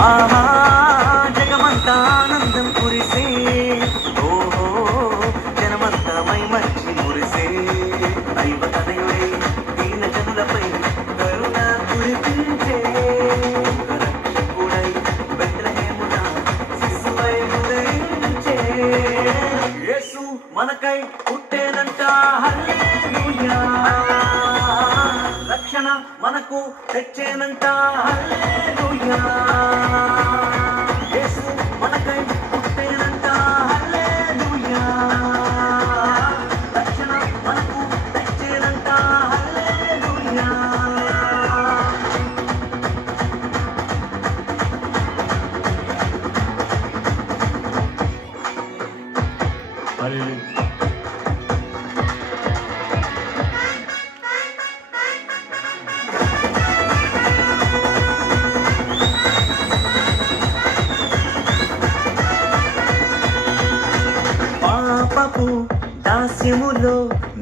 ఆహా జగమంతా ఆనందం కురిసే ఓహో జనమంతా మై మంచి మురిసే దైవ తనయుడే దీన జనులపై కరుణ కురిపించే రక్షకుడై బెత్లెహేమున శిశువై ఉదయించే యేసు మనకై పుట్టేనంట హల్లెలూయా రక్షణ మనకు తెచ్చేనంట హల్లెలూయా యేసు మనకై పుట్టేనంట హల్లెలూయా రక్షణ మనకు తెచ్చేనంట హల్లెలూయా హల్లెలూయా పాపపు దాస్యములో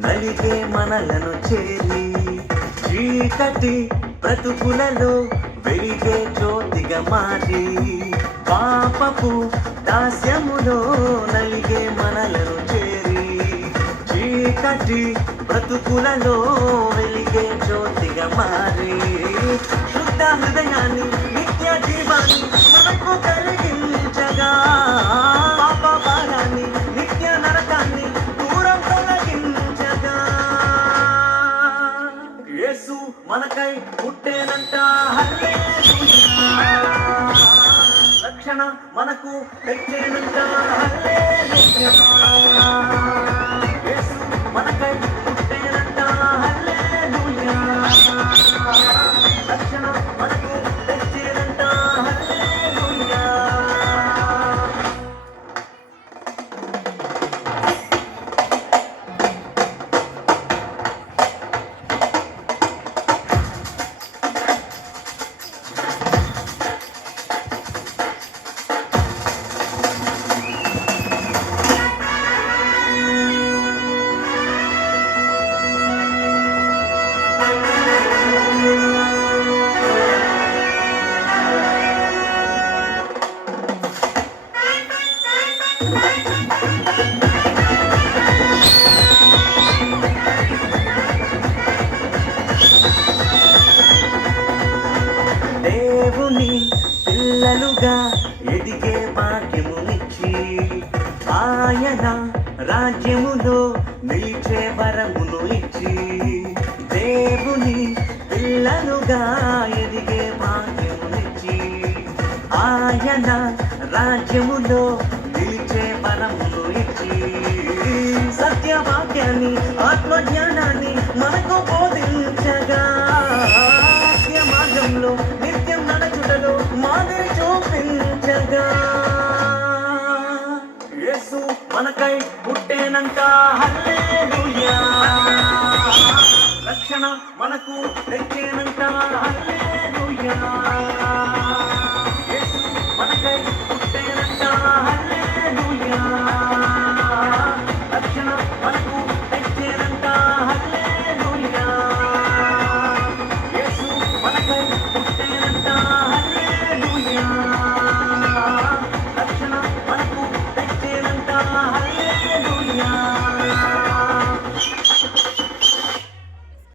నలిగే మనలను చేరి చీకటి బ్రతుకులలో వెలిగే జ్యోతిగా మారి పాపపు దాస్యములో నలిగే మనలను చేరి చీకటి బ్రతుకులలో వెలిగే జ్యోతిగా మారి శుద్ధ హృదయాన్ని నిత్య జీవాన్ని మనకు కలిగించగా పాప భారాన్ని నిత్య నరకాన్ని దూరం తొలగించగా యేసు మనకై పుట్టేనంట హల్లెలూయా రక్షణ మనకు తెచ్చేనంట హల్లెలూయా యేసు మనకై పుట్టేనంట హల్లెలూయా రక్షణ మనకు తెచ్చేనంట హల్లెలూయా దేవుని పిల్లలుగా ఎదిగే భాగ్యమునిచ్చి ఆయన రాజ్యములో నిలిచే వరమును ఇచ్చి దేవుని పిల్లలుగా ఎదిగే భాగ్యమునిచ్చి ఆయన రాజ్యములో నిలిచే వరమును ఇచ్చి సత్యవాక్యాన్ని ఆత్మజ్ఞానాన్ని మనకు బోధించగా మార్గంలో నిత్యం నడచుటలో మాదిరి చూపించగా యేసు మనకై పుట్టేనంట హల్లెలూయా రక్షణ మనకు తెచ్చేనంట హల్లెలూయా